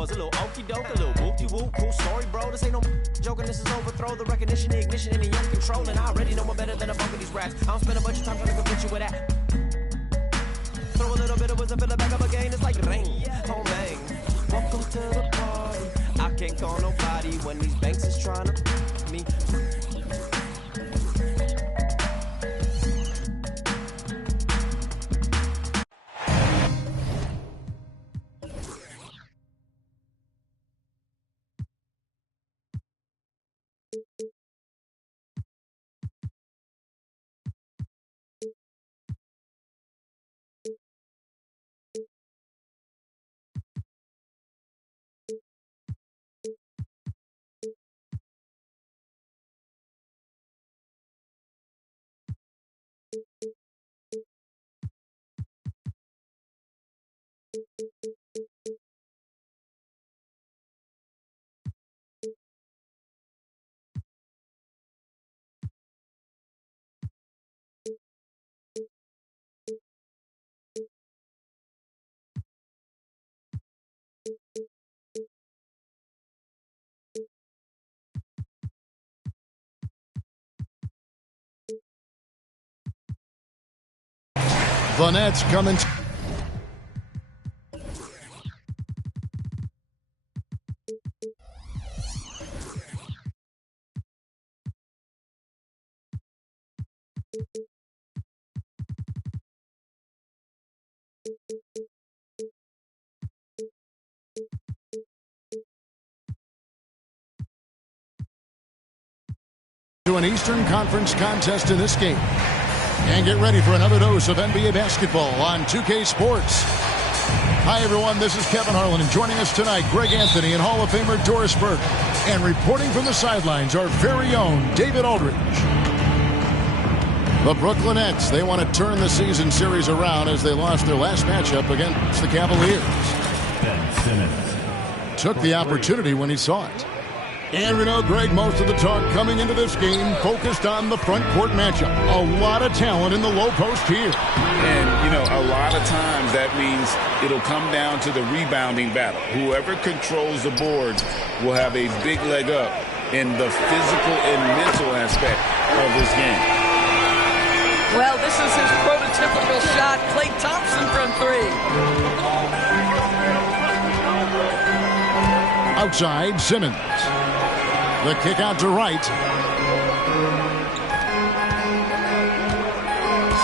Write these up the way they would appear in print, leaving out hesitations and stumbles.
was a little okey doke, a little whoop-de-whoop. Cool story, bro. This ain't no joking. This is overthrow. The recognition, the ignition, and the young control. And I already know more better than a bump of these raps. I don't spend a bunch of time trying to convince you with that. Throw a little bit of wisdom, fill it back up again. It's like rain. Oh, man. Welcome to the party. I can't call nobody when these banks is trying to me. The Nets coming. To an Eastern Conference contest in this game. And get ready for another dose of NBA basketball on 2K Sports. Hi, everyone. This is Kevin Harlan, and joining us tonight, Greg Anthony and Hall of Famer Doris Burke. And reporting from the sidelines, our very own David Aldridge. The Brooklyn Nets, they want to turn the season series around as they lost their last matchup against the Cavaliers. Ben Simmons Took the opportunity when he saw it. And we know, Greg, most of the talk coming into this game focused on the front court matchup. A lot of talent in the low post here. And, you know, a lot of times that means it'll come down to the rebounding battle. Whoever controls the boards will have a big leg up in the physical and mental aspect of this game. Well, this is his prototypical shot. Klay Thompson from three. Outside, Simmons. The kick out to right.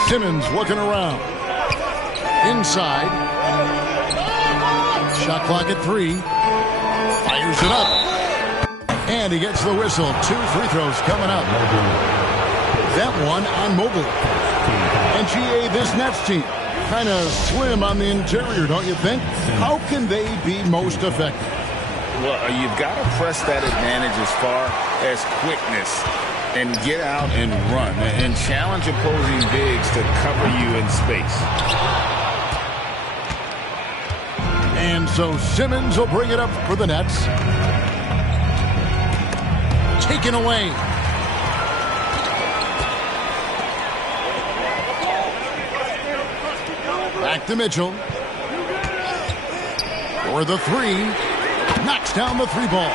Simmons looking around. Inside. Shot clock at 3. Fires it up. And he gets the whistle. 2 free throws coming up. That one on Mobile. And GA, this Nets team, kind of slim on the interior, don't you think? How can they be most effective? Well, you've got to press that advantage as far as quickness and get out and run and challenge opposing bigs to cover you in space. And so Simmons will bring it up for the Nets. Taken away. Back to Mitchell. For the 3. Knocks down the 3 ball.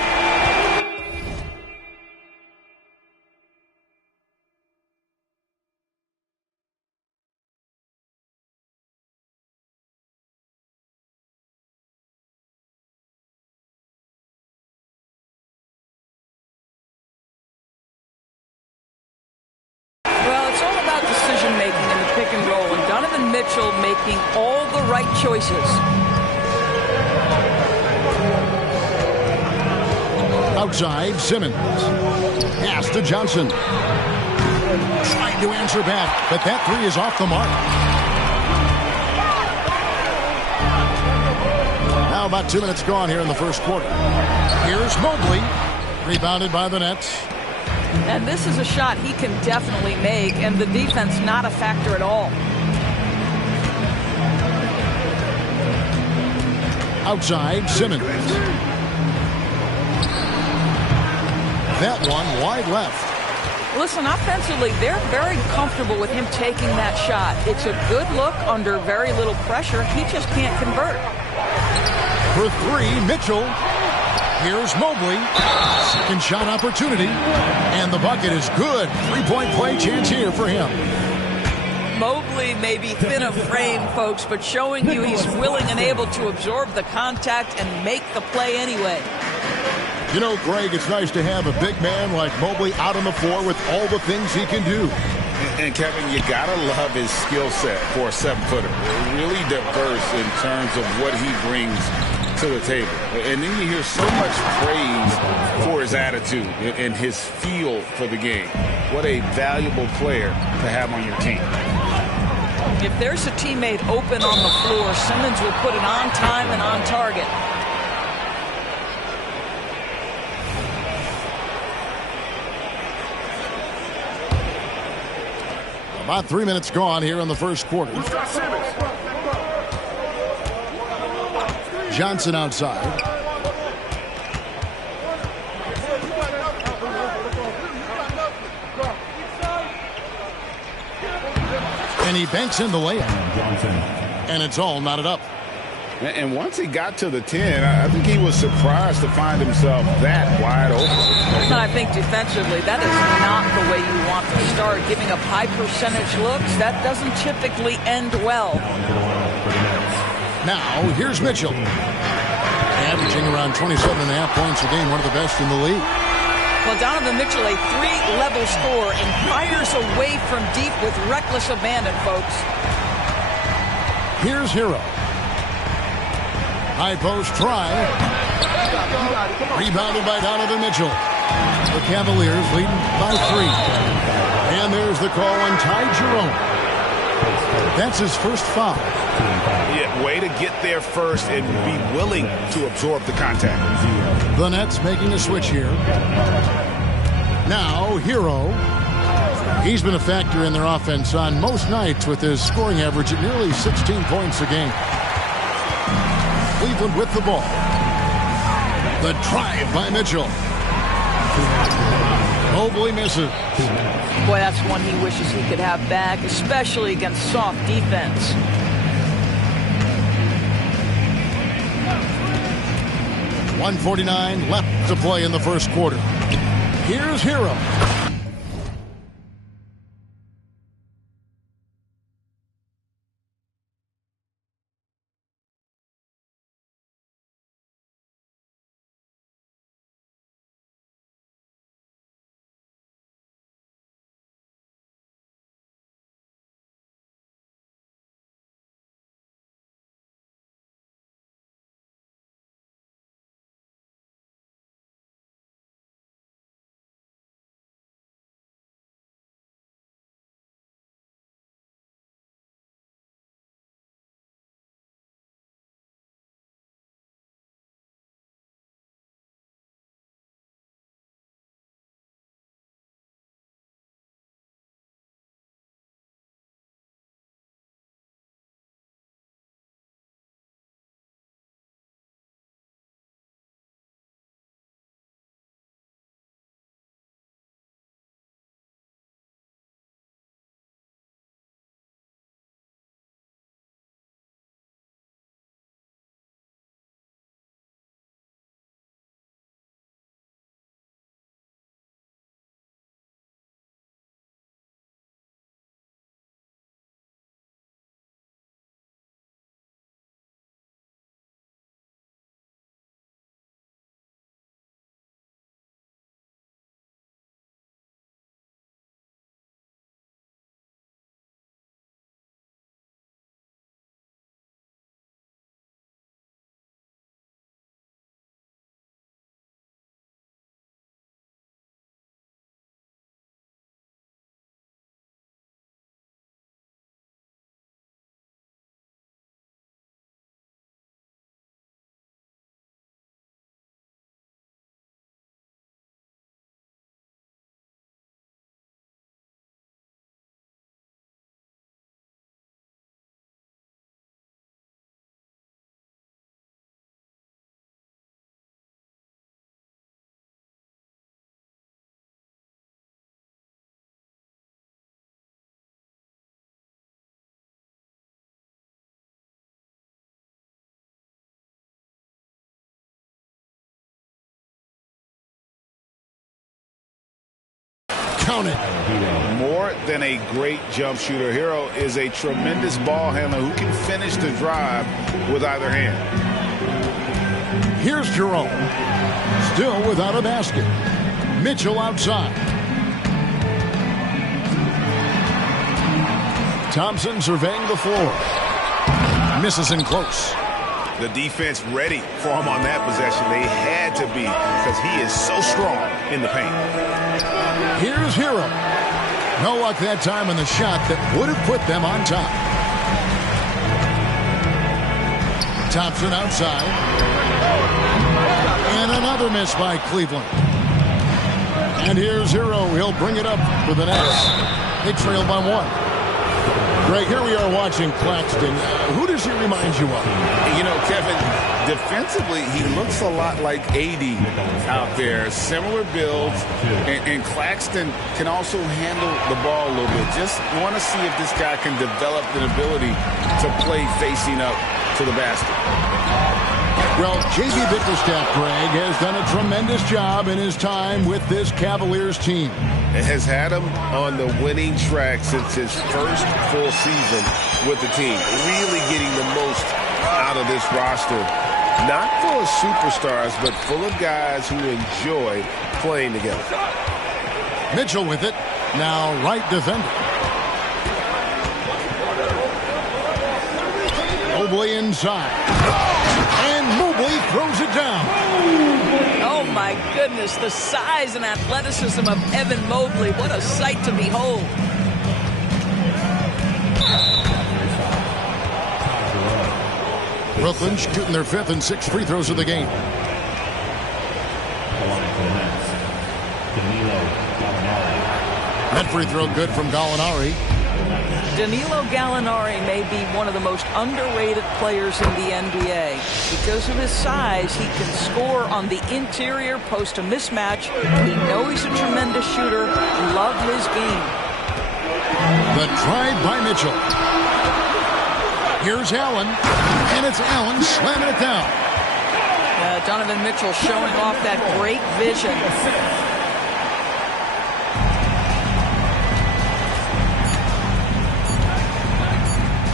Well, it's all about decision making in the pick and roll, and Donovan Mitchell making all the right choices. Outside, Simmons. Pass to Johnson. Trying to answer back, but that 3 is off the mark. Now about 2 minutes gone here in the first quarter. Here's Mobley. Rebounded by the Nets. And this is a shot he can definitely make, and the defense not a factor at all. Outside, Simmons. That one wide left. Listen, offensively, they're very comfortable with him taking that shot. It's a good look under very little pressure. He just can't convert. For three, Mitchell. Here's Mobley. Second shot opportunity. And the bucket is good. Three-point play chance here for him. Mobley may be thin of frame, folks, but showing you he's willing and able to absorb the contact and make the play anyway. You know, Greg, it's nice to have a big man like Mobley out on the floor with all the things he can do. And Kevin, you got to love his skill set for a 7-footer. Really diverse in terms of what he brings to the table. And then you hear so much praise for his attitude and his feel for the game. What a valuable player to have on your team. If there's a teammate open on the floor, Simmons will put it on time and on target. About 3 minutes gone here in the first quarter. Johnson outside. And he banks in the layup. And it's all knotted up. And once he got to the 10, I think he was surprised to find himself that wide open. And I think defensively, that is not the way you want to start. Giving up high percentage looks, that doesn't typically end well. Now, here's Mitchell. Averaging around 27.5 points a game, one of the best in the league. Well, Donovan Mitchell, a three-level scorer, and fires away from deep with reckless abandon, folks. Here's Hero. High post try. Rebounded by Donovan Mitchell. The Cavaliers leading by 3. And there's the call on Ty Jerome. That's his first foul. Yeah, way to get there first and be willing to absorb the contact. The Nets making a switch here. Now, Hero. He's been a factor in their offense on most nights with his scoring average at nearly 16 points a game. Cleveland with the ball. The drive by Mitchell. Mobley misses. Boy, that's one he wishes he could have back, especially against soft defense. .149 left to play in the first quarter. Here's Hero. counted. More than a great jump shooter, Hero is a tremendous ball handler who can finish the drive with either hand. Here's Jerome. Still without a basket. Mitchell outside. Thompson surveying the floor. Misses in close. The defense ready for him on that possession. They had to be because he is so strong in the paint. Here's Hero. No luck that time on the shot that would have put them on top. Thompson outside. And another miss by Cleveland. And here's Hero. He'll bring it up for the Nets. They trail by 1. Greg, here we are watching Claxton. Who does he remind you of? You know, Kevin, defensively, he looks a lot like AD out there. Similar builds, and Claxton can also handle the ball a little bit. Just want to see if this guy can develop an ability to play facing up to the basket. Well, J.B. Bickerstaff, Greg, has done a tremendous job in his time with this Cavaliers team. It has had him on the winning track since his first full season with the team. Really getting the most out of this roster. Not full of superstars, but full of guys who enjoy playing together. Mitchell with it. Now right defender. Mobley inside. And Mobley throws it down. Oh, my goodness. The size and athleticism of Evan Mobley. What a sight to behold. Brooklyn shooting their 5th and 6th free throws of the game. That free throw good from Gallinari. Danilo Gallinari may be one of the most underrated players in the NBA. Because of his size, he can score on the interior, post a mismatch. We know he's a tremendous shooter. Love his game. The drive by Mitchell. Here's Allen, and it's Allen slamming it down. Donovan Mitchell showing off that great vision.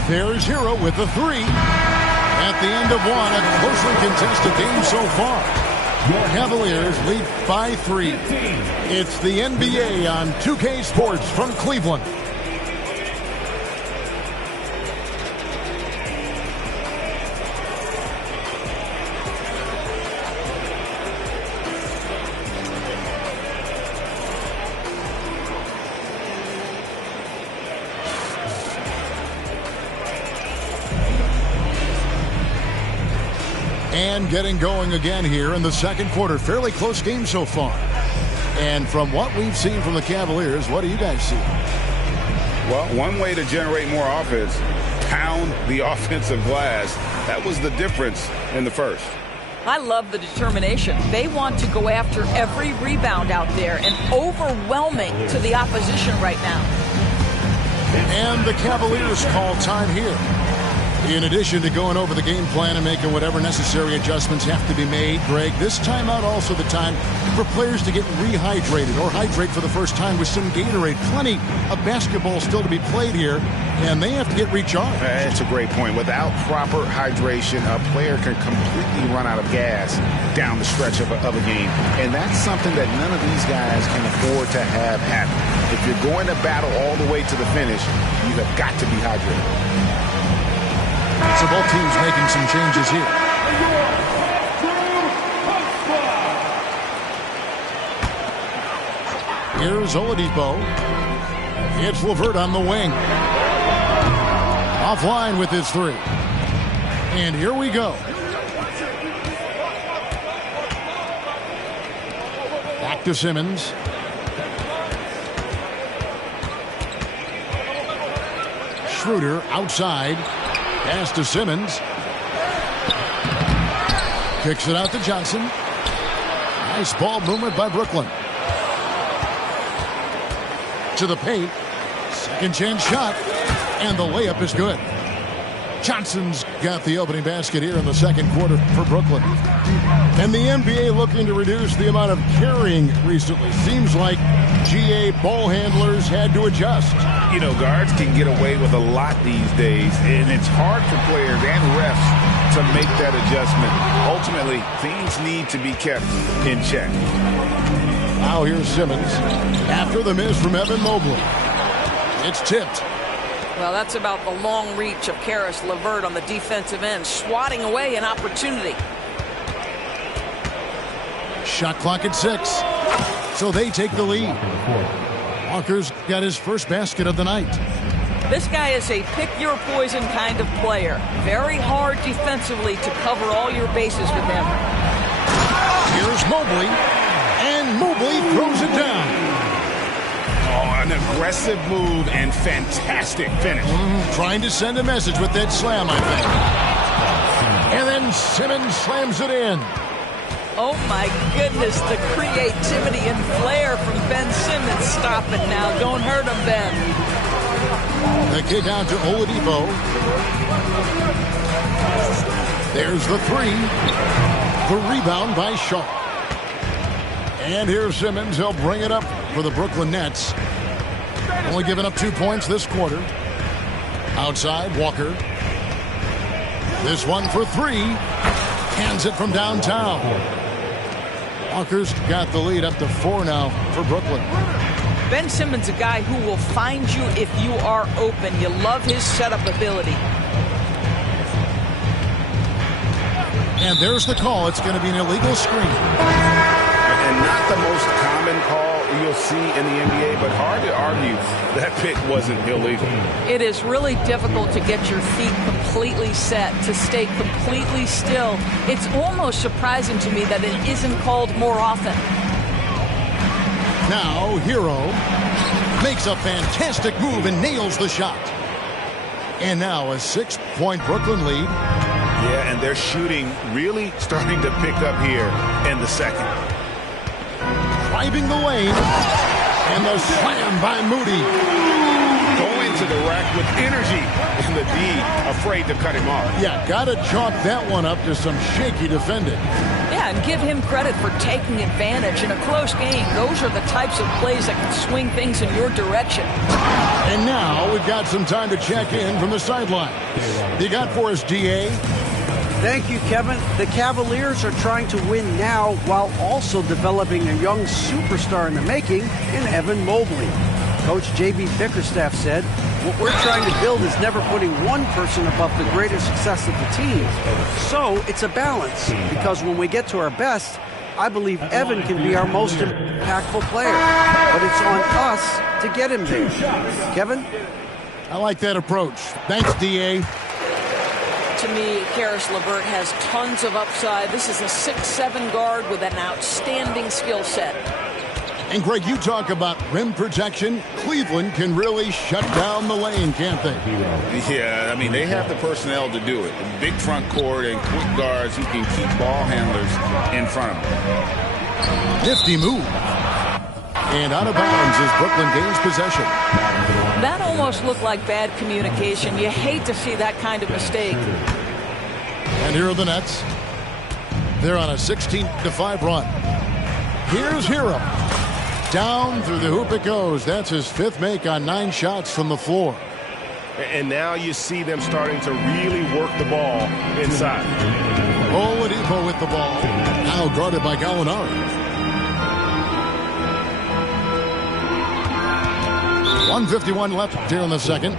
There's Hero with the 3. At the end of 1, a closely contested game so far. Your Cavaliers lead by 3. It's the NBA on 2K Sports from Cleveland. And getting going again here in the second quarter. Fairly close game so far. And from what we've seen from the Cavaliers, what do you guys see? Well, one way to generate more offense, pound the offensive glass. That was the difference in the first. I love the determination. They want to go after every rebound out there and overwhelming to the opposition right now. And the Cavaliers call time here. In addition to going over the game plan and making whatever necessary adjustments have to be made, Greg, this timeout also the time for players to get rehydrated or hydrate for the first time with some Gatorade. Plenty of basketball still to be played here, and they have to get recharged. That's a great point. Without proper hydration, a player can completely run out of gas down the stretch of a game. And that's something that none of these guys can afford to have happen. If you're going to battle all the way to the finish, you have got to be hydrated. So both teams making some changes here. Here's Oladipo. It's LeVert on the wing. Offline with his 3. And here we go. Back to Simmons. Schroeder outside. Pass to Simmons. Kicks it out to Johnson. Nice ball movement by Brooklyn. To the paint. Second chance shot. And the layup is good. Johnson's got the opening basket here in the second quarter for Brooklyn. And the NBA looking to reduce the amount of carrying recently. Seems like GA ball handlers had to adjust. You know, guards can get away with a lot these days, and it's hard for players and refs to make that adjustment. Ultimately, things need to be kept in check. Now here's Simmons after the miss from Evan Mobley. It's tipped. Well, that's about the long reach of Karis LeVert on the defensive end, swatting away an opportunity. Shot clock at 6, so they take the lead. Walker's got his first basket of the night. This guy is a pick-your-poison kind of player. Very hard defensively to cover all your bases with him. Here's Mobley, and Mobley throws it down. Oh, an aggressive move and fantastic finish. Trying to send a message with that slam, I think. And then Simmons slams it in. Oh, my goodness, the creativity and flair from Ben Simmons. Stop it now. Don't hurt him, Ben. The kick out to Oladipo. There's the three. The rebound by Shaw. And here's Simmons. He'll bring it up for the Brooklyn Nets. Only giving up 2 points this quarter. Outside, Walker. This one for 3. Hands it from downtown. Walker's got the lead up to 4 now for Brooklyn. Ben Simmons, a guy who will find you if you are open. You love his setup ability. And there's the call. It's going to be an illegal screen. And not the most common call you'll see in the NBA, but hard to argue that pick wasn't illegal. It is really difficult to get your feet completely set, to stay completely still. It's almost surprising to me that it isn't called more often. Now, Hero makes a fantastic move and nails the shot. And now a 6-point Brooklyn lead. Yeah, and their shooting really starting to pick up here in the second. Driving the lane, and the slam by Moody. Going to the rack with energy, and the D afraid to cut him off. Yeah, gotta chalk that one up to some shaky defending. Yeah, and give him credit for taking advantage in a close game. Those are the types of plays that can swing things in your direction. And now we've got some time to check in from the sideline. You got for us, DA? Thank you, Kevin. The Cavaliers are trying to win now while also developing a young superstar in the making in Evan Mobley. Coach J.B. Bickerstaff said, "What we're trying to build is never putting one person above the greater success of the team. So it's a balance, because when we get to our best, I believe Evan can be our most impactful player. But it's on us to get him there." Kevin? I like that approach. Thanks, DA. To me, Karis LeVert has tons of upside. This is a 6'7" guard with an outstanding skill set. And Greg, you talk about rim protection. Cleveland can really shut down the lane, can't they? Yeah, I mean, they have the personnel to do it. Big front court and quick guards who can keep ball handlers in front of them. Nifty move. And out of bounds as Brooklyn gains possession. That almost looked like bad communication. You hate to see that kind of mistake. And here are the Nets. They're on a 16-5 run. Here's Hero. Down through the hoop it goes. That's his 5th make on 9 shots from the floor. And now you see them starting to really work the ball inside. Oladipo with the ball. Now guarded by Gallinari. 1:51 left here in the second.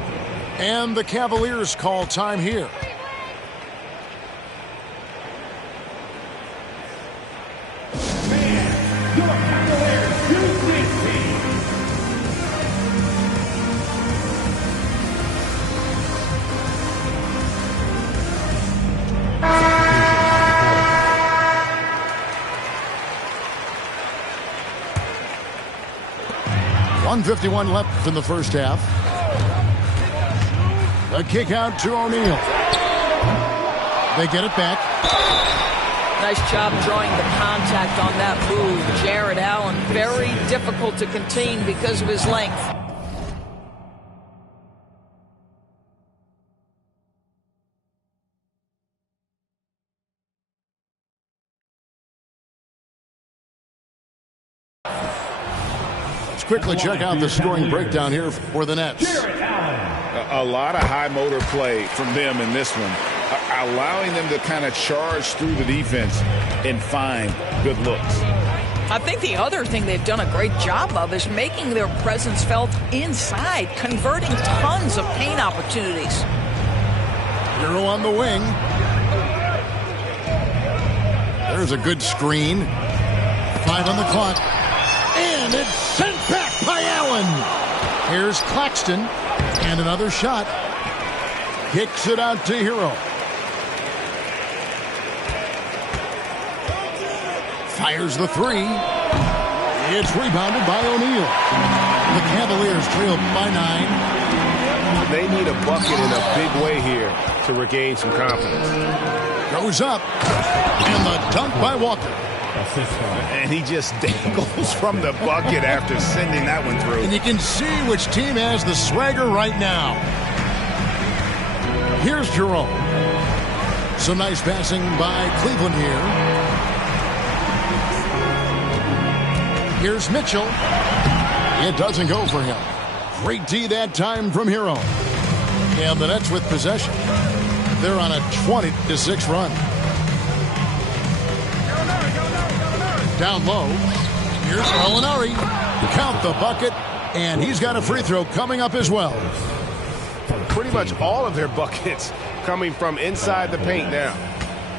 And the Cavaliers call time here. .151 left in the first half. The kick out to O'Neal. They get it back. Nice job drawing the contact on that move. Jarrett Allen, very difficult to contain because of his length. quickly check out the scoring breakdown here for the Nets. A lot of high motor play from them in this one, allowing them to kind of charge through the defense and find good looks. I think the other thing they've done a great job of is making their presence felt inside, converting tons of paint opportunities. Hero on the wing. There's a good screen. 5 on the clock. And it's sent back by Allen. Here's Claxton. And another shot. Kicks it out to Hero. Fires the 3. It's rebounded by O'Neal. The Cavaliers trail by 9. They need a bucket in a big way here to regain some confidence. Goes up. And the dunk by Walker. And he just dangles from the bucket after sending that one through. And you can see which team has the swagger right now. Here's Jerome. Some nice passing by Cleveland here. Here's Mitchell. It doesn't go for him. Great D that time from Hero. And the Nets with possession. They're on a 20-6 run. Down low. Here's Molinari. Count the bucket. And he's got a free throw coming up as well. Pretty much all of their buckets coming from inside the paint now.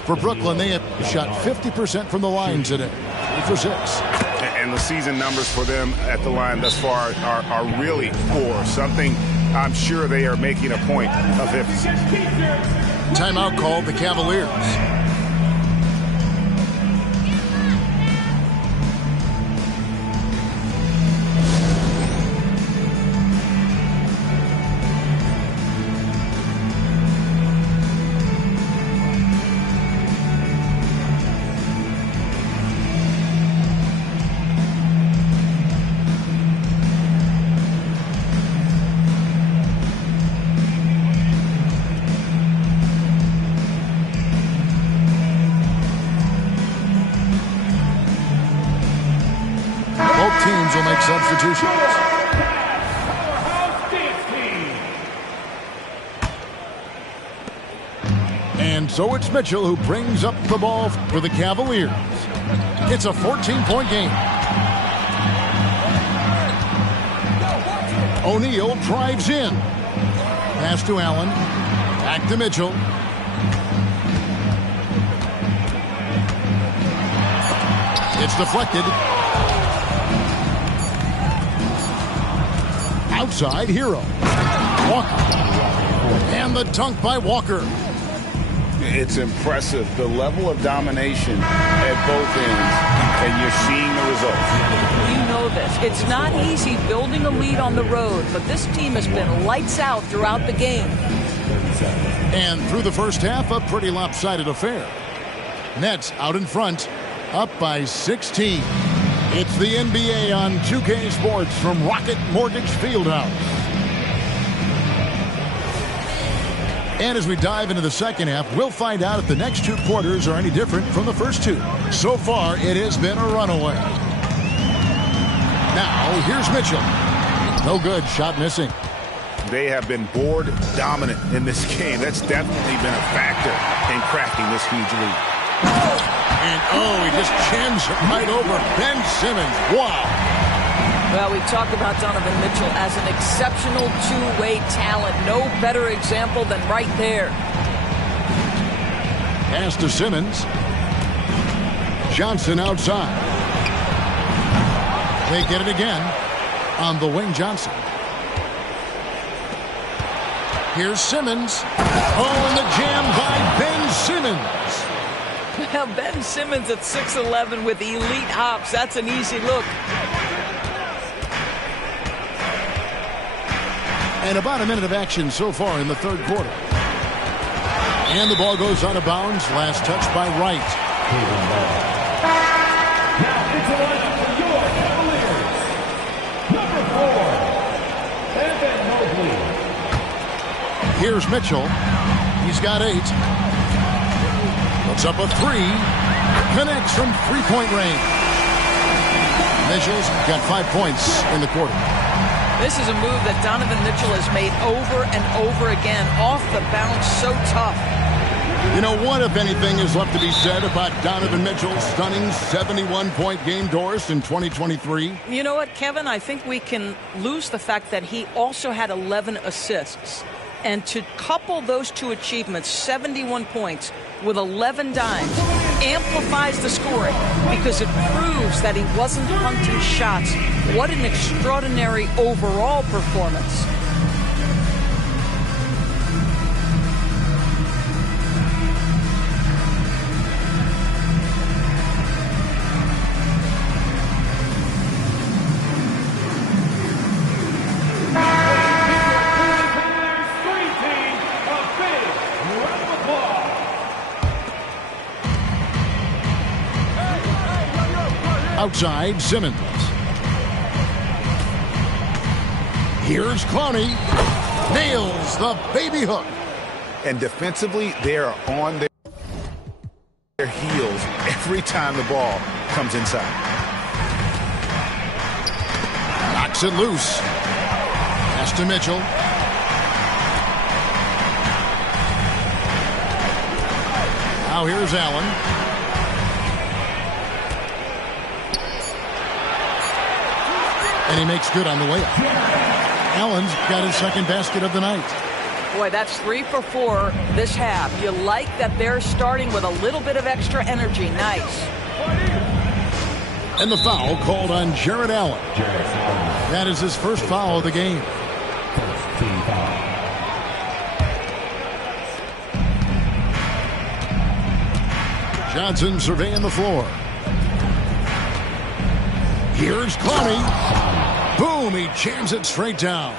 For Brooklyn, they have shot 50% from the line today. 3 for 6. And the season numbers for them at the line thus far are really poor. Something I'm sure they are making a point of emphasis. Timeout called the Cavaliers. Teams will make substitutions. And so it's Mitchell who brings up the ball for the Cavaliers. It's a 14-point game. O'Neal drives in. Pass to Allen. Back to Mitchell. It's deflected. Outside Hero. Walker. And the dunk by Walker. It's impressive, the level of domination at both ends, and you're seeing the results. You know this. It's not easy building a lead on the road, but this team has been lights out throughout the game. And through the first half, a pretty lopsided affair. Nets out in front, up by 16. It's the NBA on 2K Sports from Rocket Mortgage Fieldhouse. And as we dive into the second half, we'll find out if the next 2 quarters are any different from the first 2. So far, it has been a runaway. Now, here's Mitchell. No good, shot missing. They have been board dominant in this game. That's definitely been a factor in cracking this huge lead. And he just jams it right over Ben Simmons. Wow. Well, we talk about Donovan Mitchell as an exceptional two-way talent. No better example than right there. Pass to Simmons. Johnson outside. They get it again on the wing. Johnson. Here's Simmons. And the jam by Ben Simmons. Now, Ben Simmons at 6'11" with elite hops. That's an easy look. And about a minute of action so far in the third quarter. And the ball goes out of bounds. Last touch by Wright. Now it's a lineup for your Cavaliers. Number 4, Evan Mobley. Here's Mitchell. He's got 8. Puts up a 3. Connects from 3-point range. Mitchell's got 5 points in the quarter. This is a move that Donovan Mitchell has made over and over again. Off the bounce, so tough. You know, what, if anything, is left to be said about Donovan Mitchell's stunning 71-point game, Doris, in 2023? You know what, Kevin? I think we can lose the fact that he also had 11 assists. And to couple those two achievements, 71 points with 11 dimes, amplifies the scoring because it proves that he wasn't hunting shots. What an extraordinary overall performance. Outside, Simmons. Here's Clowney. Nails the baby hook. And defensively, they are on their heels every time the ball comes inside. Knocks it loose. Pass to Mitchell. Now here's Allen. And he makes good on the way up. Allen's got his second basket of the night. Boy, that's 3 for 4 this half. You like that they're starting with a little bit of extra energy. Nice. And the foul called on Jared Allen. That is his first foul of the game. Johnson surveying the floor. Here's Clowney. Boom, he jams it straight down.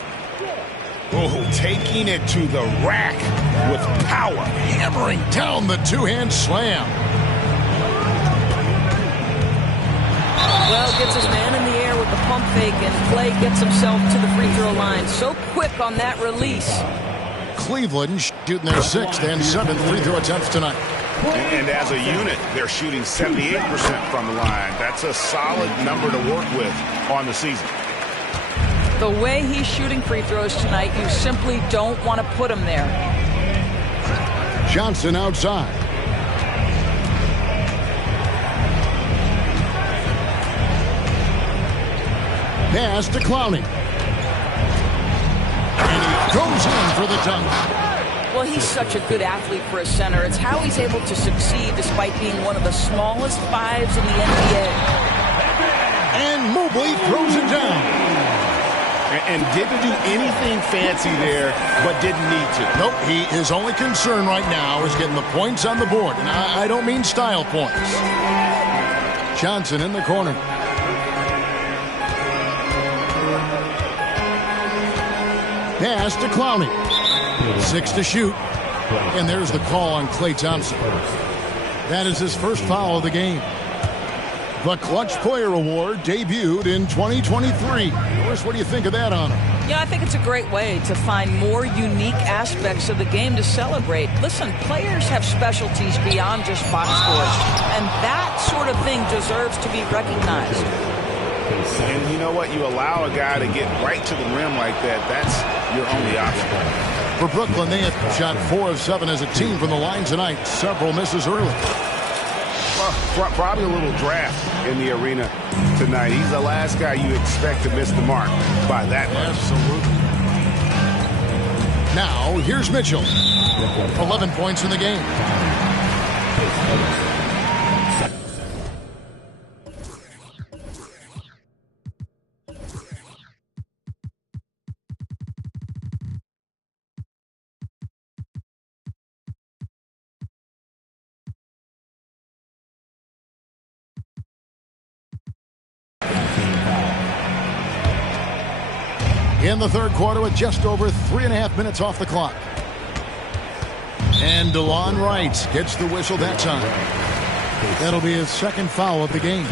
Oh, taking it to the rack with power. Hammering down the two-hand slam. Well, gets his man in the air with the pump fake, and Clay gets himself to the free throw line. So quick on that release. Cleveland shooting their 6th and 7th free throw attempts tonight. And as a unit, they're shooting 78% from the line. That's a solid number to work with on the season. The way he's shooting free throws tonight, you simply don't want to put him there. Johnson outside. Pass to Clowney. And he goes in for the dunk. Well, he's such a good athlete for a center. It's how he's able to succeed despite being one of the smallest 5s in the NBA. And Mobley throws it down. And didn't do anything fancy there, but didn't need to. Nope, his only concern right now is getting the points on the board. And I don't mean style points. Johnson in the corner. Pass to Clowney. 6 to shoot. And there's the call on Klay Thompson. That is his first foul of the game. The Clutch Player Award debuted in 2023. Doris, what do you think of that honor? Yeah, I think it's a great way to find more unique aspects of the game to celebrate. Listen, players have specialties beyond just box scores, and that sort of thing deserves to be recognized. And you know what? You allow a guy to get right to the rim like that, that's your only option. For Brooklyn, they have shot 4 of 7 as a team from the line tonight. Several misses early. Well, probably a little draft in the arena tonight. He's the last guy you expect to miss the mark by that much. Absolutely. Now, here's Mitchell. 11 points in the game. In the third quarter with just over 3.5 minutes off the clock. And DeLon Wright gets the whistle that time. That'll be his second foul of the game.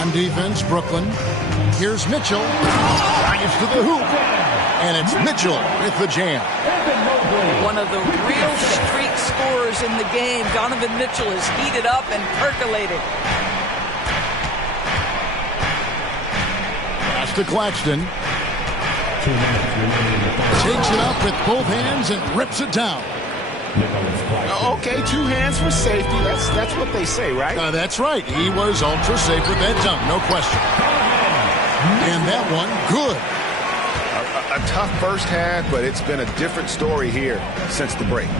On defense, Brooklyn. Here's Mitchell. Drives to the hoop. And it's Mitchell with the jam. One of the real streak scorers in the game. Donovan Mitchell is heated up and percolated. Pass to Claxton. Takes it up with both hands and rips it down. Okay, two hands for safety. That's what they say, right? That's right. He was ultra safe with that dunk, no question. And that one, good. A tough first half, but it's been a different story here since the break.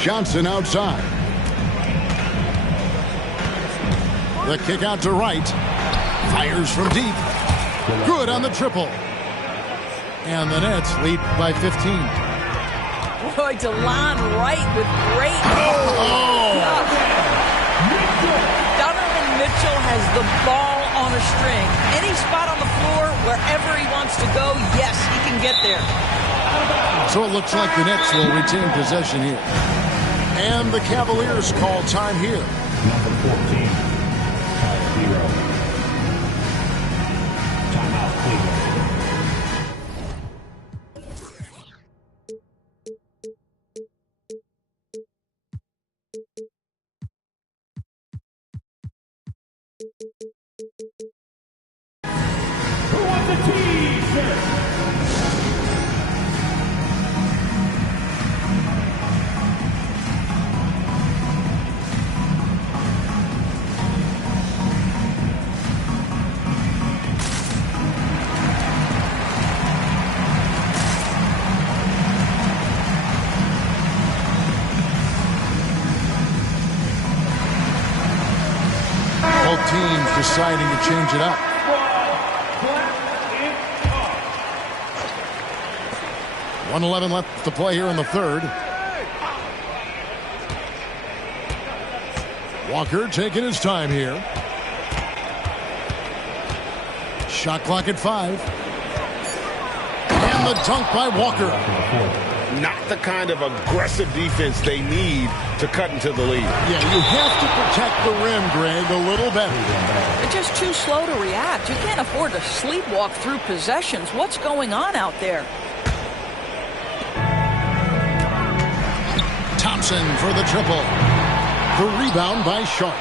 Johnson outside. The kick out to right. Fires from deep. Good on the triple. And the Nets lead by 15. Boy, DeLon Wright with great. Donovan Mitchell has the ball on a string. Any spot on the floor, wherever he wants to go, yes, he can get there. So it looks like the Nets will retain possession here. And the Cavaliers call time here. Number 14, Tyler Hero. Timeout, Cleveland. Who wants a t-shirt? Both teams deciding to change it up. 1:11 left to play here in the third. Walker taking his time here. Shot clock at 5. And the dunk by Walker. Not the kind of aggressive defense they need to cut into the lead. Yeah, you have to protect the rim, Greg, a little better. They're just too slow to react. You can't afford to sleepwalk through possessions. What's going on out there? Thompson for the triple. The rebound by Sharp.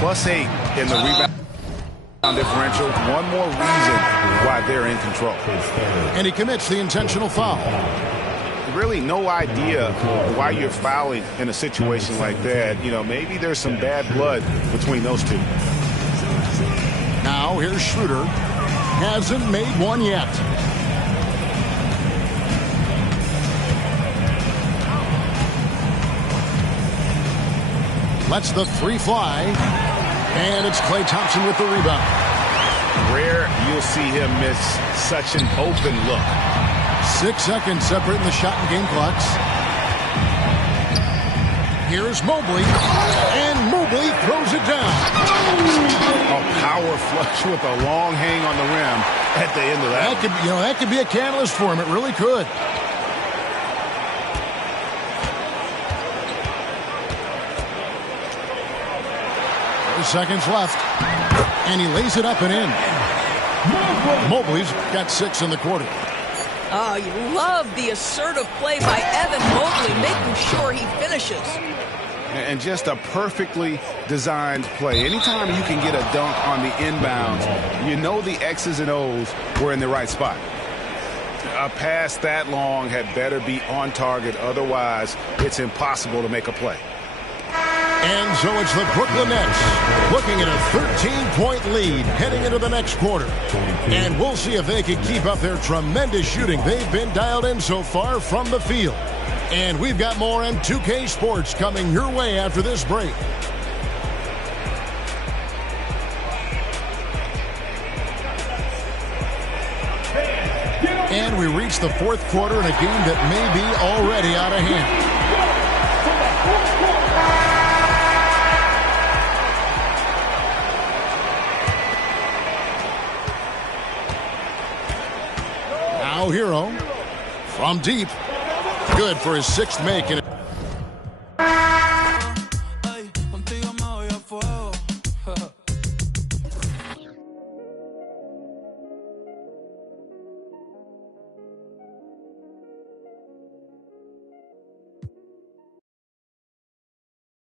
+8 in the rebound differential. One more reason why they're in control. And he commits the intentional foul. Really no idea why you're fouling in a situation like that. You know, maybe there's some bad blood between those two. Now here's Schroeder. Hasn't made one yet. Lets the three fly. And it's Klay Thompson with the rebound. Rare you'll see him miss such an open look. 6 seconds separating the shot and game clocks. Here's Mobley. And Mobley throws it down. A power flush with a long hang on the rim at the end of that. That could be a catalyst for him. It really could. Seconds left, and he lays it up and in. Mobley's got 6 in the quarter. Oh, you love the assertive play by Evan Mobley, making sure he finishes. And just a perfectly designed play. Anytime you can get a dunk on the inbounds, you know the X's and O's were in the right spot. A pass that long had better be on target, otherwise it's impossible to make a play. And so it's the Brooklyn Nets looking at a 13-point lead heading into the next quarter. And we'll see if they can keep up their tremendous shooting they've been dialed in so far from the field. And we've got more on 2K Sports coming your way after this break. And we reach the fourth quarter in a game that may be already out of hand. Hero from deep. Good for his 6th make.